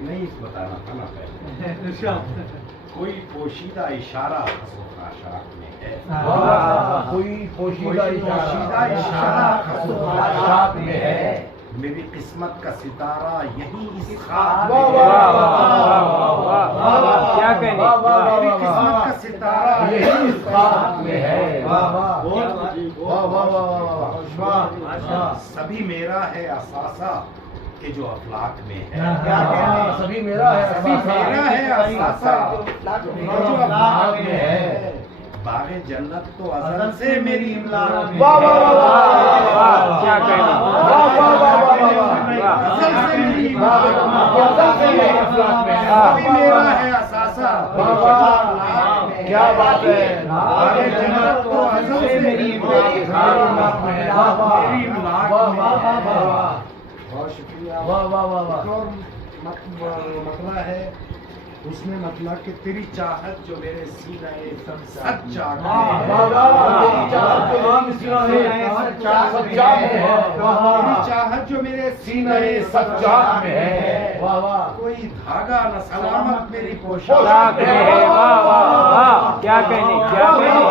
نہیں اس بتانا تھا نا پہلے. کوئی پوشیدہ اشارہ خسو خاشاک میں ہے. کوئی پوشیدہ اشارہ خسو خاشاک میں ہے. میری قسمت کا ستارہ یہی اس خاک واہ میں ہے. کیا کہنے میری قسمت کا ستارہ یہی اس خاک میں ہے. سبھی میرا ہے اثاثہ کہ جو افلاک میں ہے. سبھی میرا ہے سبھی میرا ہے اثاثہ جو افلاک میں ہے. باغ جنت تو ازل سے میری املاک میں واہ واہ واہ واہ کیا کہنے ازل سے میری واہ املاک میں ہے. سبھی میرا ہے اثاثہ کیا بات ہے. باغ جنت تو ازل سے میری املاک میں ہے. میری املاک میں ہے. بہت شکریہ. واہ واہ واہ واہ. ایک اور مسئلہ ہے اس میں مطلب کہ تیری چاہت جو میرے سینہ سچا تیری چاہت جو میرے سینہ سچا میں ہے. کوئی دھاگا نہ سلامت میری پوشاک میں ہے. واہ واہ واہ کیا کہنے کیا کہنے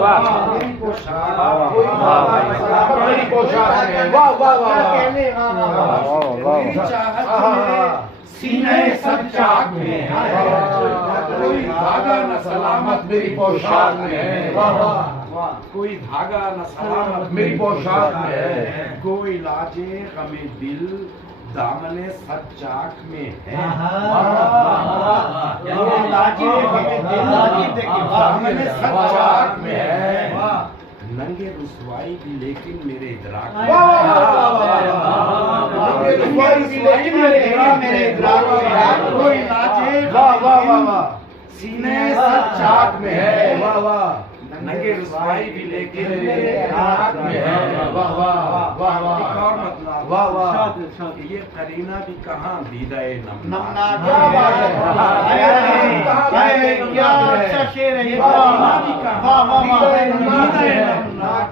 واہ میری پوشاک میری پوشاک ہے. واہ واہ واہ میری چاہت جو میرے سینہ سچاک میں ہے. کوئی دھاگا نہ سلامت میری پوشاک میں ہے. کوئی دھاگا نہ سلامت میری پوشاک میں ہے. کوئی لاجے غم دل دامن سچاک میں ہے. کوئی لاجے غم دل دامن سچاک میں ہے. ننگے رسوائی بھی لیکن میرے ادراک میں کوئی لاجے سینے سچاک میں ہے. ننگے رسوائی بھی لیکن میرے ادراک میں ہے. ایک اور مطلب کہ یہ قرینہ بھی کہاں دیدہ نمناک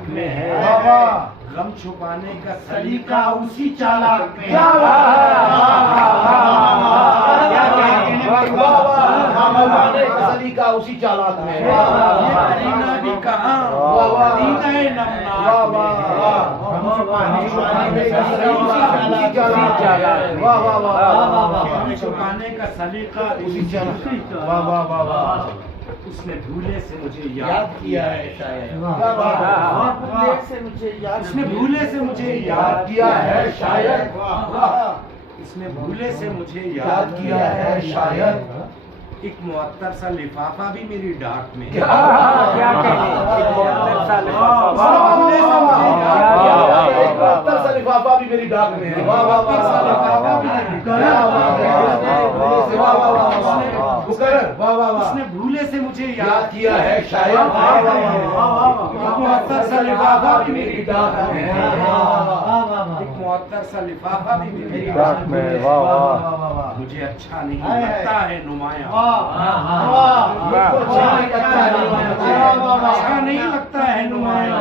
میں ہے. غم چھپانے کا سلیقہ اسی چالاک میں ہے. سلیقہ اسی چالاک میں ہے. یہ قرینہ بھی کہاں دیدہ نمناک میں ہے. غم چھپانے کا سلیقہ اسی چالاک. اس نے بھولے سے مجھے یاد کیا ہے شاید. اس نے بھولے سے مجھے یاد کیا ہے شاید. اس نے بھولے سے مجھے یاد کیا ہے شاید. ایک معطر سا لفافہ بھی میری ڈاک میں ہے. کیا کہنے لفافہ بھی میری ڈاک میں ہے. اس نے بھولے سے مجھے یاد کیا ہے شاید. ایک معطر سا لفافہ بھی میری ڈاک میں ہے. ایک معطر سا لفافہ بھی میری ڈاک میں ہے. مجھے اچھا نہیں لگتا ہے نمایاں. اچھا نہیں لگتا ہے نمایاں.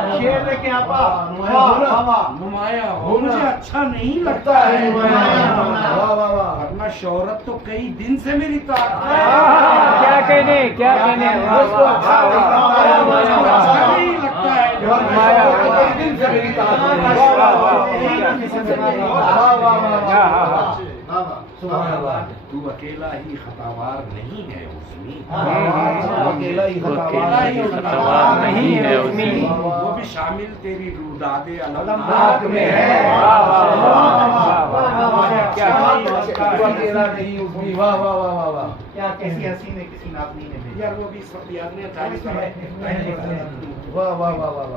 نمایاں ہو مجھے اچھا نہیں لگتا ہے نمایاں. ورنہ شہرت تو کئی دن سے میری طاقت ہے. کیا کہنے کیا کہنے اچھا نہیں لگتا ہے تو اکیلا ہی خطاوار نہیں ہے عظمی. اکیلا ہی خطاوار نہیں ہے عظمی. وہ بھی شامل تیری روداد علمناک میں ہے. کیا کسی حسین نے کسی ناظرین نے یار وہ بھی سب یاد نہیں. واہ واہ واہ واہ.